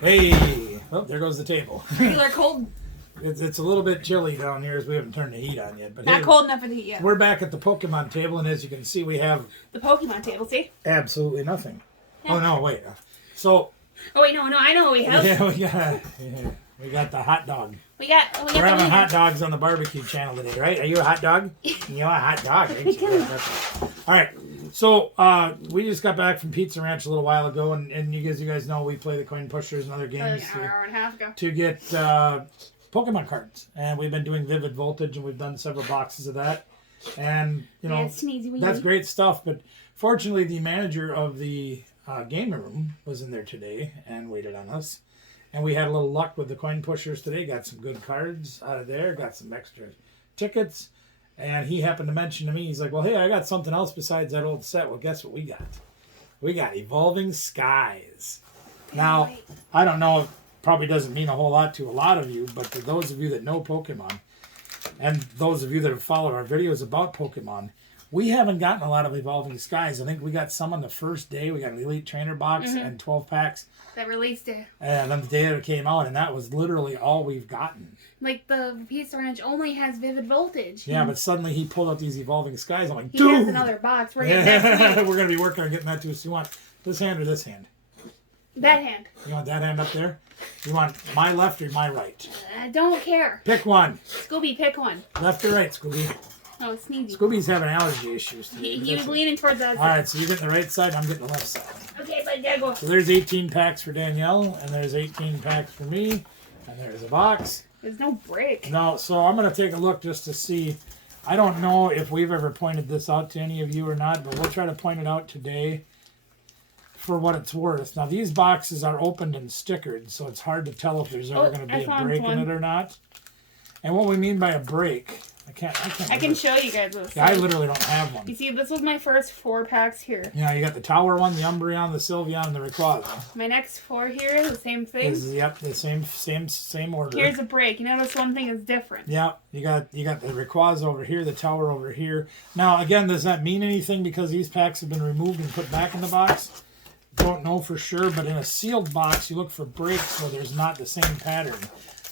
Hey, oh, there goes the table. Regular cold. It's a little bit chilly down here as we haven't turned the heat on yet. But Not hey, cold enough for the heat yet. we're back at the Pokemon table, and as you can see, we have The Pokemon table, see? absolutely nothing. Yeah. Oh no, wait. So Oh wait, no, I know what we have. yeah, we got the hot dog. We got We're the having wiener. hot dogs on the barbecue channel today, right? Are you a hot dog? You're a hot dog, ain't you? All right. So we just got back from Pizza Ranch a little while ago, and you guys know we play the coin pushers and other games Like an hour and a half ago. to get Pokemon cards, and we've been doing Vivid Voltage, and we've done several boxes of that, and you know Yeah, sneezy wee that's wee. great stuff. But fortunately, the manager of the game room was in there today and waited on us, and we had a little luck with the coin pushers today. Got some good cards out of there, got some extra tickets, and he happened to mention to me, he's like, "Well, hey, I got something else besides that old set." Well, guess what we got? We got Evolving Skies. Now, I don't know, it probably doesn't mean a whole lot to a lot of you, but for those of you that know Pokemon, and those of you that have followed our videos about Pokemon, we haven't gotten a lot of Evolving Skies. I think we got some on the first day. We got an Elite Trainer box and 12 packs, That released it. and on the day that it came out, and that was literally all we've gotten. Like the Pizza Ranch only has Vivid Voltage. Yeah, but suddenly he pulled out these Evolving Skies. I'm like, He dude! has another box. We're getting that Yeah, too. we're going to be working on getting that too. So you want this hand or this hand? That hand. You want that hand up there? You want my left or my right? I don't care. Pick one. Scooby, pick one. Left or right, Scooby? Oh, sneezy. Scooby's having allergy issues today. He was leaning towards that All right, so you're getting the right side, I'm getting the left side. Okay, but gotta go. So there's 18 packs for Danielle, and there's 18 packs for me, and there's a box. There's no break. No, so I'm going to take a look just to see. I don't know if we've ever pointed this out to any of you or not, but we'll try to point it out today for what it's worth. Now, these boxes are opened and stickered, so it's hard to tell if there's ever Oh, going to I be a found break in one. it or not. And what we mean by a break, I I can show you guys this. I literally don't have one. You see, this was my first 4 packs here. Yeah, you got the Tower one, the Umbreon, the Sylveon, and the Rayquaza. My next 4 here, the same thing. Yep, the same order. Here's a break. You notice one thing is different. Yeah, you got the Rayquaza over here, the Tower over here. Now, again, does that mean anything because these packs have been removed and put back in the box? Don't know for sure, but in a sealed box, you look for breaks where there's not the same pattern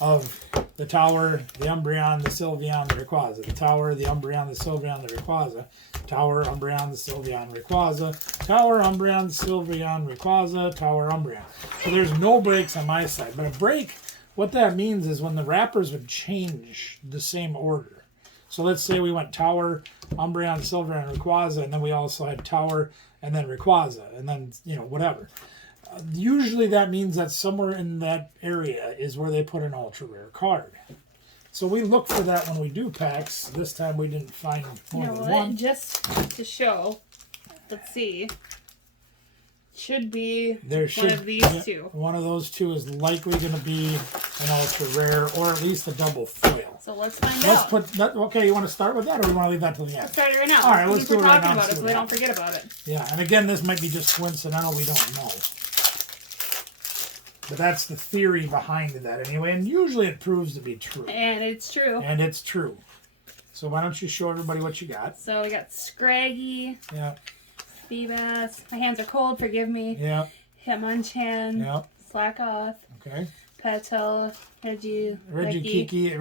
of the Tower, the Umbreon, the Sylveon, the Rayquaza. The Tower, the Umbreon, the Sylveon, the Rayquaza. Tower, Umbreon, the Sylveon, Rayquaza. Tower, Umbreon, Sylveon, Rayquaza. Tower, Umbreon. So there's no breaks on my side. But a break, what that means is when the wrappers would change the same order. So let's say we went Tower, Umbreon, Sylveon, and Rayquaza, and then we also had Tower, and then Rayquaza, and then, whatever. Usually that means that somewhere in that area is where they put an ultra rare card. So we look for that when we do packs. This time we didn't find You more know than what? one. Just to show. Let's see. Should be There should, one of these yeah, two. One of those two is likely going to be an ultra rare, or at least a double foil. So let's find Let's out. put that. Okay, you want to start with that, or we want to leave that till the end? Let's start it right now. All right, let's do we're it right talking now and about see it so what they don't happens. forget about it. Yeah, and again, this might be just coincidental. We don't know. But that's the theory behind that anyway, and usually it proves to be true. And it's true. And it's true. So why don't you show everybody what you got? So we got Scraggy, Yeah, Feebas. My hands are cold, forgive me. yeah, Hitmonchan, yeah. Slackoth, Okay. Petal, Reggie Reggie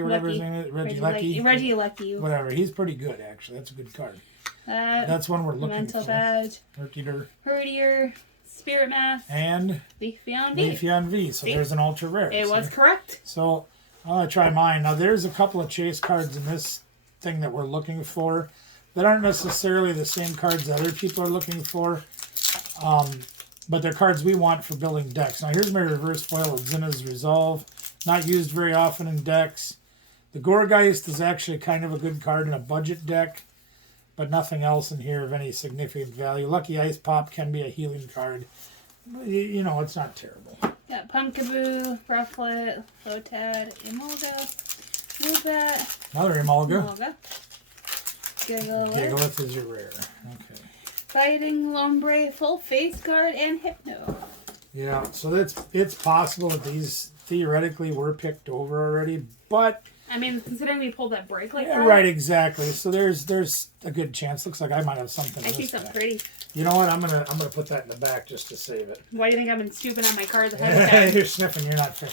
or whatever his name is. Reggie Lucky. Reggie Lucky. Whatever. He's pretty good, actually. That's a good card. That's one we're looking Mental for. Badge, Herkider. Herdier, Spirit Math, And Leafeon V. Leafeon V. So See? there's an ultra rare. It was correct. So I'm going to try mine. Now there's a couple of chase cards in this thing that we're looking for that aren't necessarily the same cards that other people are looking for. But they're cards we want for building decks. Now here's my reverse foil of Zinna's Resolve. Not used very often in decks. The Gourgeist is actually kind of a good card in a budget deck, but nothing else in here of any significant value. Lucky Ice Pop can be a healing card. You know, it's not terrible. Got Pumpkaboo, Rufflet, Lotad, Emolga, Woobat, Another Emolga. Emolga, Gigalith, Gigalith is your rare. Okay. Fighting Lombre, Full Face Card, and Hypno. Yeah, so it's possible that these theoretically were picked over already, but I mean, considering we pulled that break like yeah, that. right, exactly. So there's a good chance. Looks like I might have something. I in see this something pack. pretty. You know what? I'm gonna put that in the back just to save it. Why do you think I've been scooping on my cards ahead of time? You're sniffing. You're not fair.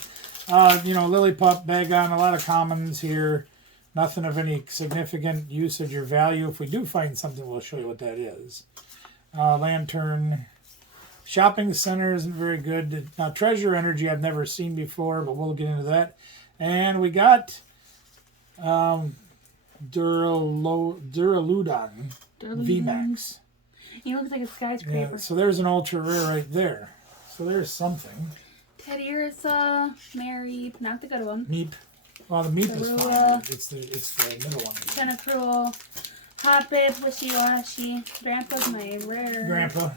Lily Pup, Bagon, a lot of commons here. Nothing of any significant usage or value. If we do find something, we'll show you what that is. Lantern. Shopping Center isn't very good. Now, Treasure Energy I've never seen before, but we'll get into that. And we got Duraludon VMAX. He looks like a skyscraper. Yeah, so there's an ultra rare right there. So there's something. Teddy Ursa, Mary, not the good one. Meep. Well, the Meep is fine. It's the middle one. Tentacruel, Hot Babe, Wishy Washy, Grandpa's my rare. Grandpa.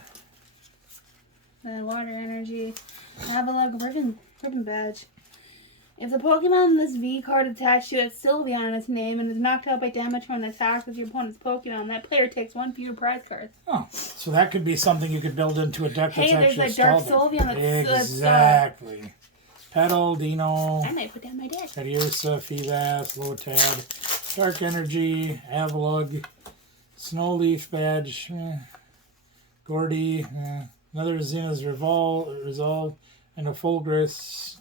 Then Water Energy, Avalug ribbon Badge. If the Pokemon in this V card attached to it Sylveon in its name and is knocked out by damage from an attack with your opponent's Pokemon, that player takes one fewer prize cards. Oh, so that could be something you could build into a deck that's Hey, there's actually that Dark solvent. Sylveon that's Exactly. Petal, Dino, I might put down my deck. Teddiursa, Feebas, Lotad, Dark Energy, Avalug, Snowleaf Badge, Gordy, another Xena's Resolve, and a Fulgris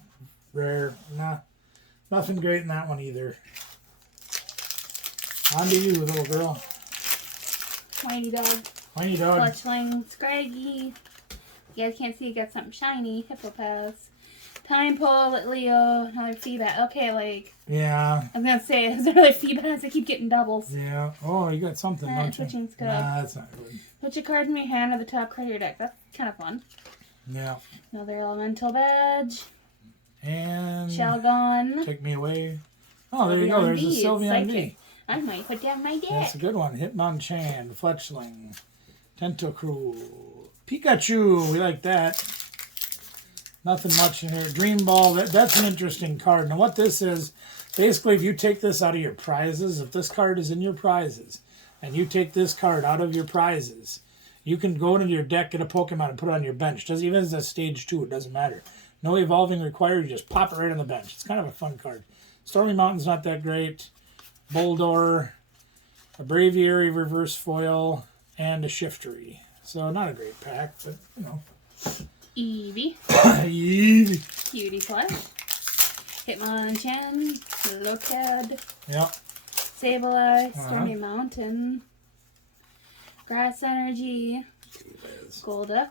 rare. Nah, nothing great in that one either. On to you, little girl. Whiny Dog, Whiny Dog. Fletchling, Scraggy. You guys can't see, you got something shiny. Hippopass. Time Pull, Leo, another Feebas. Okay, like, Yeah. I was gonna say, is there really Feebas? I keep getting doubles. Yeah. Oh, you got something, don't you? Switching Scope. Nah, that's not good. Put your card in your hand at the top card of your deck. That's kind of fun. Yeah. Another Elemental Badge. And Shelgon. take me away. Oh, there you go. There's a V, it's Sylveon V. psychic. I might put down my That's deck. a good one. Hitmonchan, Fletchling, Tentacruel, Pikachu. We like that. Nothing much in here. Dream Ball. That's an interesting card. Now, what this is, basically, if you take this out of your prizes, if this card is in your prizes, and you take this card out of your prizes, you can go into your deck, get a Pokemon, and put it on your bench. Doesn't even as a stage 2, it doesn't matter. No evolving required. You just pop it right on the bench. It's kind of a fun card. Stormy Mountain's not that great. Boldor, a Braviary Reverse Foil, and a Shiftry. So not a great pack, but you know. Eevee. Eevee. Cutie Flash. Hitmonchan. Lotad. Yep. Sableye. Stormy Mountain. Grass Energy. Golduck.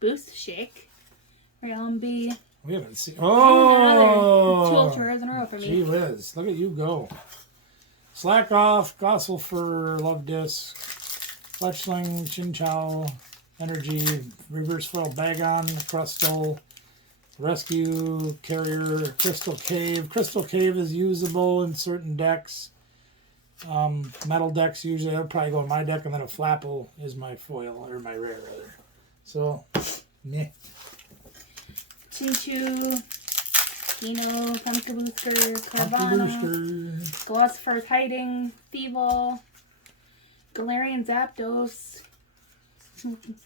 Boost Shake. Rialmby. We haven't seen. Another Oh! 2 ultras in a row for me. Gee whiz. Look at you go. Slack Off, Glosselfur, Love Disc, Fletchling, Chinchou, Energy, Reverse Foil, Bagon, Crustle, Rescue, Carrier, Crystal Cave. Crystal Cave is usable in certain decks. Metal decks usually, I'll probably go in my deck, and then a Flapple is my foil, or my rare, rather. So, meh. Chinchou. Dino. Pumpkin Booster. Pumpy Carvana. Booster. Glossaphor's Hiding. Feeble. Galarian Zapdos.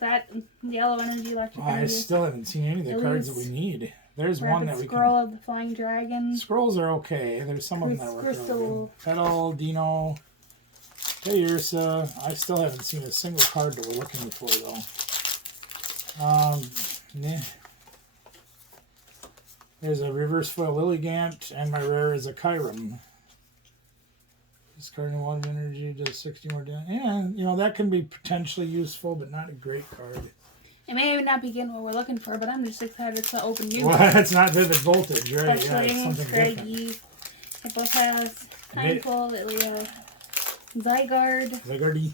That Yellow Energy, Electric I Energy. still haven't seen any of the cards that we need. There's one that Rapid we Scroll can. of the Flying Dragon. Scrolls are okay. There's some of them that work really Crystal. good. Petal, Dino, Teddiursa. I still haven't seen a single card that we're looking for though. Nah. There's a Reverse Foil Lilligant, and my rare is a Kyurem. Discarding Water Energy does 60 more damage. Yeah, you know, that can be potentially useful, but not a great card. It may not be getting what we're looking for, but I'm just excited to open new Well, it's not Vivid Voltage, right? Yeah, it's Fletchling, something different. Scraggy, Hippopass, Maybe- Timeful, Litleo, Zygarde, Zygarde.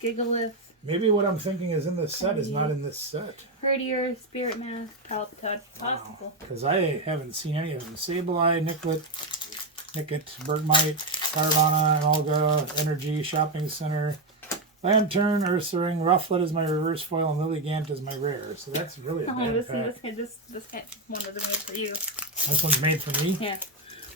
Gigalith, Maybe what I'm thinking is in this set is not in this set. Herdier, Spirit Math, Palpitoad. Possible. Because I haven't seen any of them. Sableye, Nickit, Bergmite, Carvana, Emolga, Energy, Shopping Center, Lantern, Ursaring, Rufflet is my reverse foil, and Lilligant is my rare. So that's really a Oh, bad this pack. one doesn't work for you. This one's made for me. Yeah.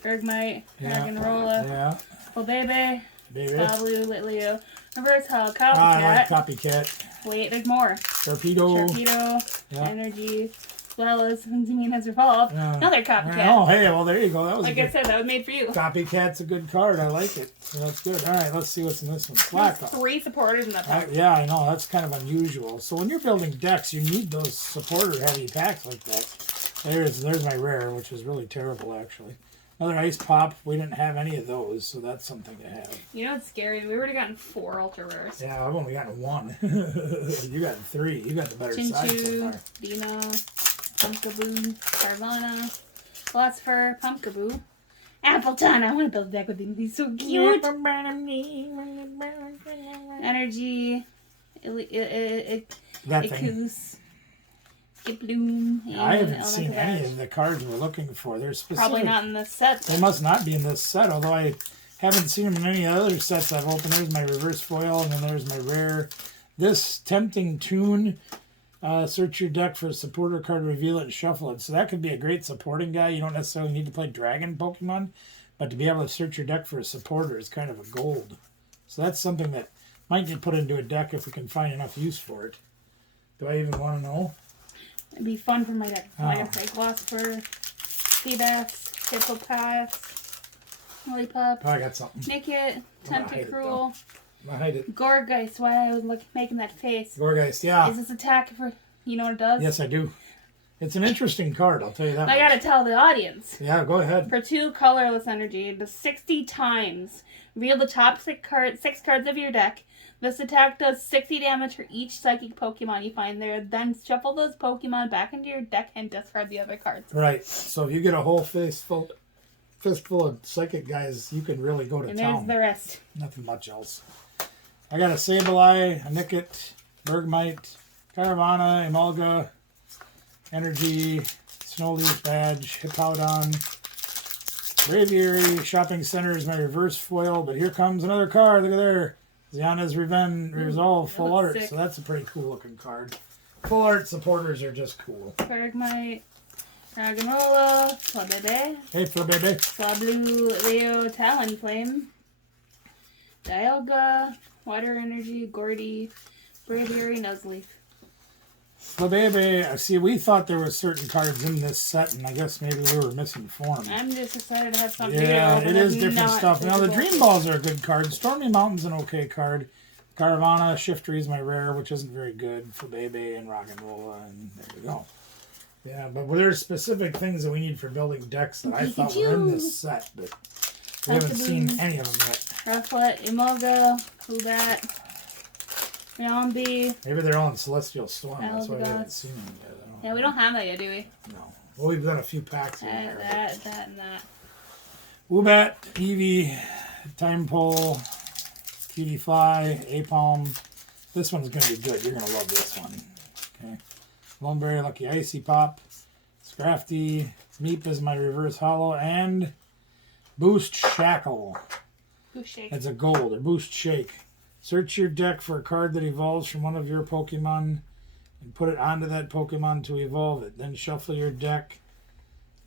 Bergmite, Yeah. Dragonrola, Yeah. Bobebe, Baby. Swablu, Litleo, Reverse Hall, Ah, I like Copycat. Copycat. Wait, there's more. Torpedo. Torpedo, Yeah. Energy, well as Zameen has evolved. Another copycat. Oh, hey, well, there you go. That was Like a I good, said, that was made for you. Copycat's a good card. I like it. So that's good. All right, let's see what's in this one. Black. There's 3 supporters in that pack. Yeah, I know. That's kind of unusual. So when you're building decks, you need those supporter-heavy packs like that. There's my rare, which is really terrible, actually. Another ice pop. We didn't have any of those, so that's something to have. You know what's scary? We would have gotten 4 ultra rares. Yeah, I've only gotten 1. You got 3. You got the better side so Chinchou, far. Dino, Pumpkaboo, Carvana, Philosopher, Pumpkaboo, Appleton. I want to build a deck with him. He's so cute. Energy, That thing. Ikus, Skiploom. I haven't seen any of the cards we're looking for. They're specific. Probably not in this set. They must not be in this set, although I haven't seen them in any other sets I've opened. There's my reverse foil, and then there's my rare. This Tempting Tune, search your deck for a supporter card, reveal it, and shuffle it. So that could be a great supporting guy. You don't necessarily need to play Dragon Pokemon, but to be able to search your deck for a supporter is kind of a gold. So that's something that might get put into a deck if we can find enough use for it. Do I even want to know? It'd be fun for my deck. Oh. Like I say, Philosopher, Seabass, Hippopath, Lillipup, Oh, I got something. Nickit, hide Tempted it, Cruel, I hide it. Gorgeist. Why I was making that face? Gorgeist, yeah. Is this attack for? You know what it does? Yes, I do. It's an interesting card, I'll tell you that I much. gotta tell the audience. Yeah, go ahead. For 2 colorless energy, the 60 times reveal the top 6 cards of your deck. This attack does 60 damage for each psychic Pokemon you find there. Then shuffle those Pokemon back into your deck and discard the other cards. Right. So if you get a whole fistful of psychic guys, you can really go to And town. there's the rest. Nothing much else. I got a Sableye, a Nickit, Bergmite, Caravana, Emolga, Energy, Snowleaf Badge, Hippowdon, Braviary, Shopping Center is my reverse foil, but here comes another card. Look at there. Ziana's Resolve Full looks Art. sick. So that's a pretty cool looking card. Full Art supporters are just cool. Bergmite, Raganola, Swabebe, Hey, for baby. Swablu, Leo, Talonflame, Dialga, Water Energy, Gordy, Braviary, Nuzleaf. So, baby, see, we thought there were certain cards in this set, and I guess maybe we were misinformed. I'm just excited to have something Yeah, new. it is different not stuff. Now, the visible. Dream Balls are a good card. Stormy Mountain's an okay card. Caravana, Shiftry is my rare, which isn't very good for Bebe and Rock and Rolla, and there we go. Yeah, but there's specific things that we need for building decks that I thought were in this set, but we haven't seen any of them yet. Rufflet, Emolga, Klubat, Riombi. Maybe they're all in Celestial Storm. That's why we haven't Algodots. seen them yet. I don't Yeah, we don't have that yet, do we? know. Well, we've done a few packs in there. That, and that. Woobat, Eevee, Time Pole, Cutie Fly, Apalm. This one's going to be good. You're going to love this one. Okay. Lumberry, Lucky Icy Pop, Scrafty, Meep is my reverse hollow, and Boost Shackle. Boost Shake. It's a gold, or Boost Shake. Search your deck for a card that evolves from one of your Pokemon and put it onto that Pokemon to evolve it. Then shuffle your deck.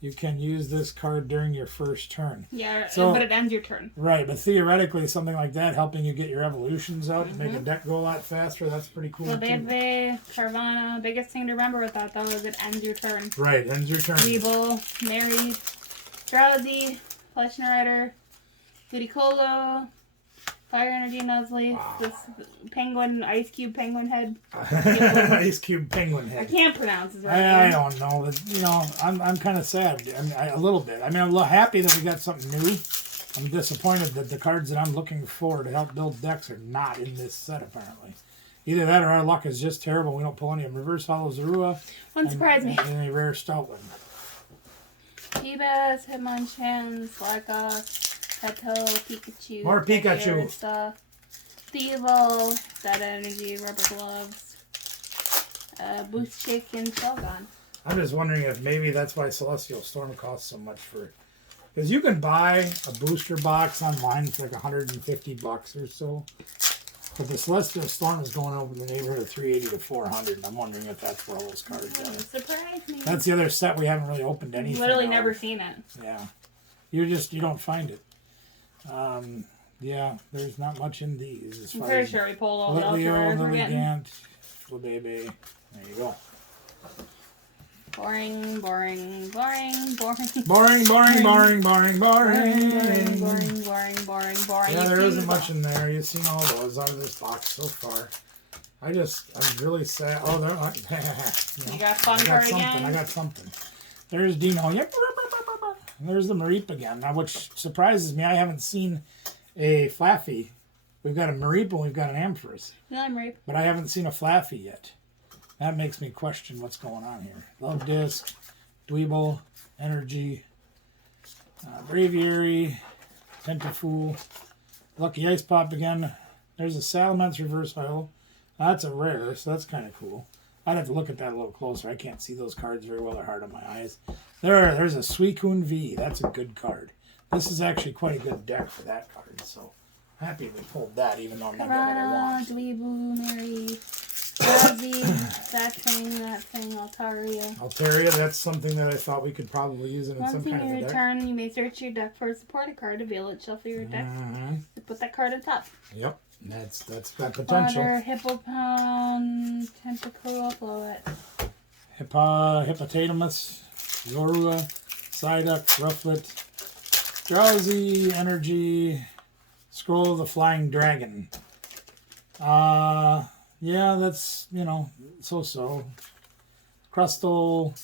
You can use this card during your first turn. Yeah, So- but it ends your turn. Right, but theoretically, something like that, helping you get your evolutions out and make a deck go a lot faster, that's pretty cool too. Labebe, Carvana. Biggest thing to remember with that, though, is it ends your turn. Right, ends your turn. Weeble, Mary, Drowsy, Flesh Rider, Ludicolo, Fire Energy Nuzleaf, Wow. this penguin, Ice Cube penguin head. Ice Cube Penguin I Head. can't pronounce his right I name. don't know, but I'm kind of sad. I mean, a little bit. I mean, I'm a little happy that we got something new. I'm disappointed that the cards that I'm looking for to help build decks are not in this set, apparently. Either that or our luck is just terrible. We don't pull any of them. Reverse Hollow Zorua. Wouldn't surprise me. And a rare Stoutland. T-Bass, Hitmonchan, Slackoth, Peto, Pikachu. More Pikachu. Stuff. Thievul, Dead Energy, Rubber Gloves, Boost Shake, and Shelgon. I'm just wondering if maybe that's why Celestial Storm costs so much for... Because you can buy a booster box online for like $150 or so. But the Celestial Storm is going over in the neighborhood of $380 to $400, and I'm wondering if that's where all those cards are. Surprise me. That's the other set we haven't really opened anything. Literally of. never seen it. Yeah. You don't find it. Yeah, there's not much in these. As I'm far pretty as sure we pulled all the Leo, ultra rares we're getting. Lilligant, Flabebe. There you go. Boring, boring, boring, boring. Boring, boring, boring, boring, boring. Boring. Yeah, there isn't much in there. You've seen all those out of this box so far. I'm really sad. Oh, there. You got a fun card again? I got something. There's Dino. Yep. There's the Mareep again. Now, which surprises me, I haven't seen a Flaffy. We've got a Mareep and we've got an Ampharos. No, I'm Mareep. But I haven't seen a Flaffy yet. That makes me question what's going on here. Love Disc, Dweeble, Energy, Braviary, Tentafool, Lucky Ice Pop again. There's a Salamence Reverse Holo. That's a rare, so that's kind of cool. I'd have to look at that a little closer. I can't see those cards very well. They're hard on my eyes. There's a Suicune V. That's a good card. This is actually quite a good deck for that card, so happy we pulled that, even though I'm not getting what I want. Dweeble, Mary, Ozzy, that thing, Altaria, that's something that I thought we could probably use in some Once in kind of your a deck. turn, you may search your deck for a supporter card, reveal it, shuffle your deck, put that card on top. Yep, that's got potential. Water, Hippopound, Tentacool, blow it. Hippopotamus, Zorua, Psyduck, Rufflet, Drowsy, Energy, Scroll of the Flying Dragon. Yeah, that's, so-so. Crustle,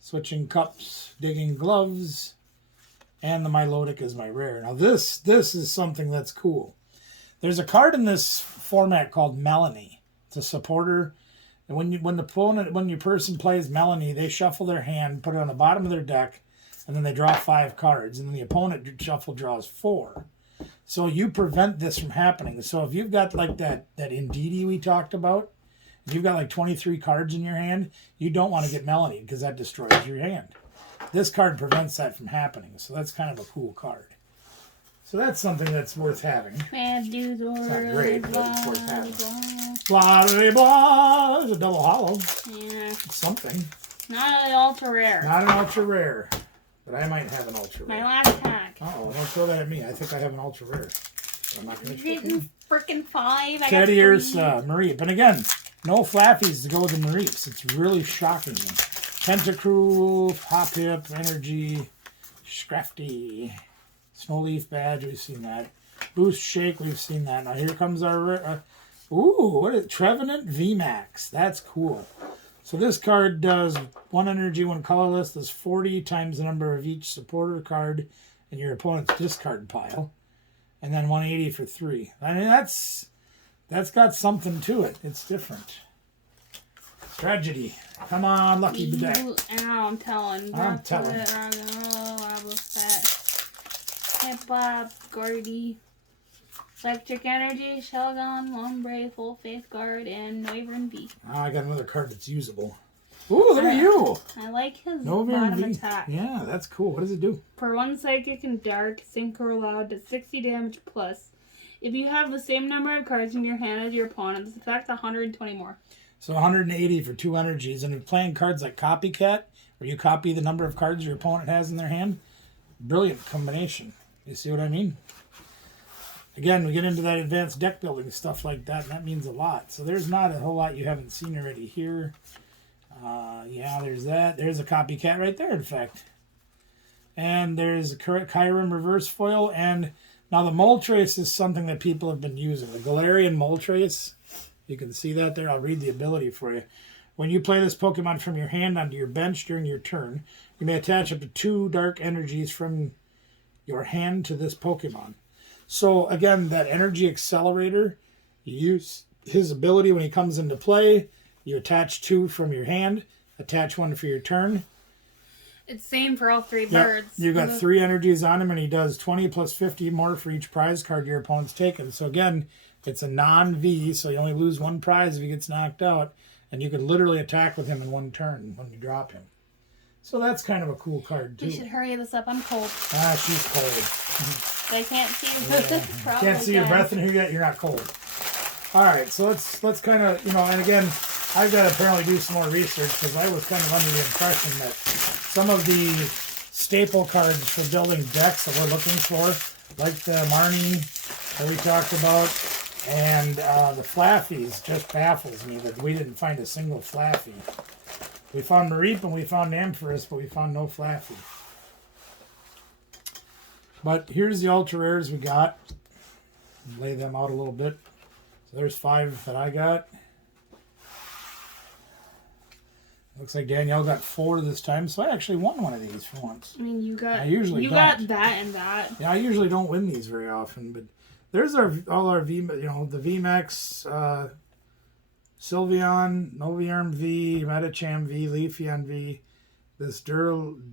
Switching Cups, Digging Gloves, and the Milotic is my rare. Now this is something that's cool. There's a card in this format called Melanie. It's a supporter. And when your person plays Melanie, they shuffle their hand, put it on the bottom of their deck, and then they draw 5 cards, and then the opponent shuffle draws 4. So you prevent this from happening. So if you've got like that Indeedee we talked about, if you've got like 23 cards in your hand, you don't want to get Melanie because that destroys your hand. This card prevents that from happening. So that's kind of a cool card. So that's something that's worth having. It's not great, but it's worth having. Blah, blah, blah. There's a double hollow. Yeah. It's something. Not an ultra rare. Not an ultra rare. But I might have an ultra rare. My last pack. Uh-oh, don't throw that at me. I think I have an ultra rare. But I'm not going to show you. Freaking 5. I Teddy got Ears, 3. Mareep. And again, no Flaffies to go with the Mareeps. It's really shocking me. Tentacruel, Hoppip, Energy, Scrafty, Snowleaf Badge, we've seen that. Boost Shake, we've seen that. Now here comes our, what is it? Trevenant VMAX. That's cool. So this card does 1 energy, 1 colorless. Does 40 times the number of each supporter card in your opponent's discard pile. And then 180 for 3. I mean, that's got something to it. It's different. Tragedy. Come on, Lucky Deck. I'm telling. Hip Hop, Gordy, Electric Energy, Shelgon, Lombre, Full Faith Guard, and Noivern V. I got another card that's usable. Ooh, look at you. I like his Noivern bottom V. attack. Yeah, that's cool. What does it do? For 1 psychic and dark, Synchro allowed to 60 damage plus. If you have the same number of cards in your hand as your opponent, this attack's 120 more. So 180 for 2 energies. And if playing cards like Copycat, where you copy the number of cards your opponent has in their hand, brilliant combination. You see what I mean? Again, we get into that advanced deck building stuff like that, and that means a lot. So there's not a whole lot you haven't seen already here. Yeah, there's that. There's a Copycat right there, in fact. And there's a Kyurem reverse foil. And now the Moltres is something that people have been using. The Galarian Moltres. You can see that there. I'll read the ability for you. When you play this Pokemon from your hand onto your bench during your turn, you may attach up to 2 dark energies from your hand to this Pokemon. So again, that energy accelerator, you use his ability when he comes into play. You attach 2 from your hand, attach 1 for your turn. It's same for all 3 birds. You got 3 energies on him, and he does 20 plus 50 more for each prize card your opponent's taken. So again, it's a non-V, so you only lose 1 prize if he gets knocked out, and you can literally attack with him in 1 turn when you drop him. So that's kind of a cool card too. You should hurry this up. I'm cold. She's cold. I can't see your Can't see your breath in here yet. You're not cold. All right, so let's kind of and again, I've got to apparently do some more research because I was kind of under the impression that some of the staple cards for building decks that we're looking for, like the Marnie that we talked about, and the Flaffies, just baffles me that we didn't find a single Flaffy. We found Mareep and we found Ampharis, but we found no Flaffy. But here's the ultra rares we got. Lay them out a little bit. So there's 5 that I got. Looks like Danielle got 4 this time, so I actually won one of these for once. I mean, you got. I usually you don't. got that and that. Yeah, I usually don't win these very often, but there's all our V, the VMAX, Sylveon, Noviarm V, Metacham V, Leafeon V, this Duraludon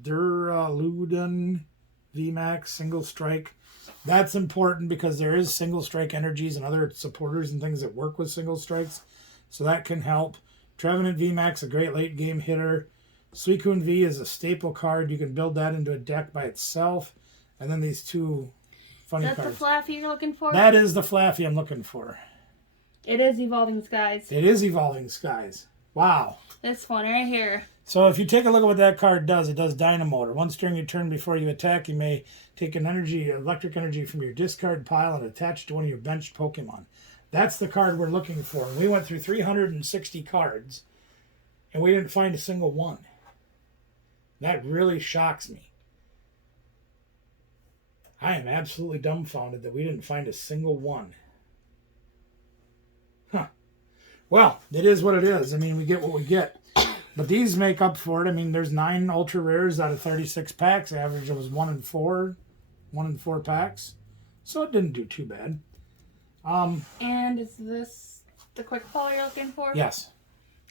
VMAX single strike. That's important because there is single strike energies and other supporters and things that work with single strikes, so that can help. Trevenant VMAX, a great late game hitter. Suicune V is a staple card. You can build that into a deck by itself. And then these 2 funny Is that cards. the Flaffy you're looking for? That is the Flaffy I'm looking for. It is Evolving Skies. It is Evolving Skies. Wow. This one right here. So if you take a look at what that card does, it does Dynamotor. Once during your turn before you attack, you may take an electric energy from your discard pile and attach it to one of your benched Pokemon. That's the card we're looking for. And we went through 360 cards, and we didn't find a single one. That really shocks me. I am absolutely dumbfounded that we didn't find a single one. Huh. Well, it is what it is. I mean, we get what we get. But these make up for it. I mean, there's 9 ultra rares out of 36 packs. Average was 1 in 4. 1 in 4 packs. So it didn't do too bad. And is this the quick pull you're looking for? Yes.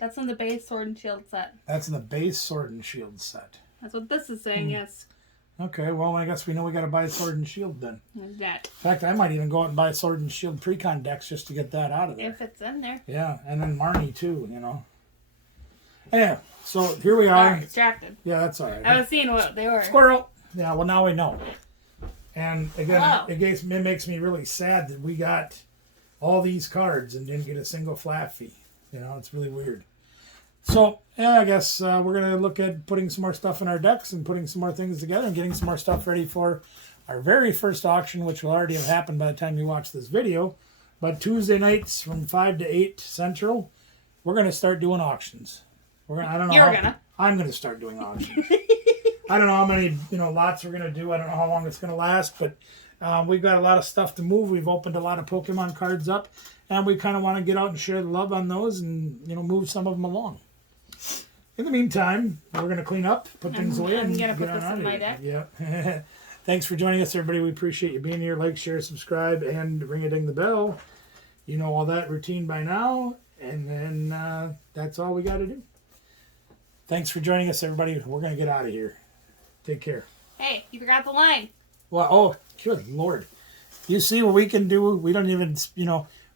That's in the base Sword and Shield set. That's in the base Sword and Shield set. That's what this is saying, yes. Okay, well, I guess we know we got to buy Sword and Shield then. There's that. In fact, I might even go out and buy Sword and Shield Precon decks just to get that out of there. If it's in there. Yeah, and then Marnie too, Yeah, so here we are. Sorry, distracted. Yeah, that's all right. I was seeing what they were. Squirrel! Yeah, well, now we know. And again, Hello. it makes me really sad that we got all these cards and didn't get a single Flaffy. It's really weird. So, yeah, I guess we're going to look at putting some more stuff in our decks and putting some more things together and getting some more stuff ready for our very first auction, which will already have happened by the time you watch this video. But Tuesday nights from 5 to 8 Central, we're going to start doing auctions. I'm going to start doing auctions. I don't know how many lots we're going to do. I don't know how long it's going to last, but we've got a lot of stuff to move. We've opened a lot of Pokemon cards up, and we kind of want to get out and share the love on those and move some of them along. In the meantime, we're going to clean up, put things away, and I'm going to get put this on in my out of deck. here. Yeah. Thanks for joining us, everybody. We appreciate you being here. Like, share, subscribe, and ring-a-ding the bell. You know all that routine by now, and then that's all we got to do. Thanks for joining us, everybody. We're going to get out of here. Take care. Hey, you forgot the line. Well, oh, good Lord. You see what we can do? We don't even,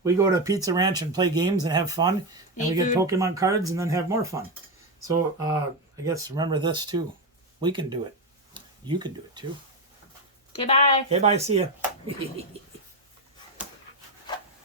we go to Pizza Ranch and play games and have fun, and we get Pokemon cards and then have more fun. So I guess remember this, too. We can do it. You can do it, too. Okay, bye. Okay, bye. See ya.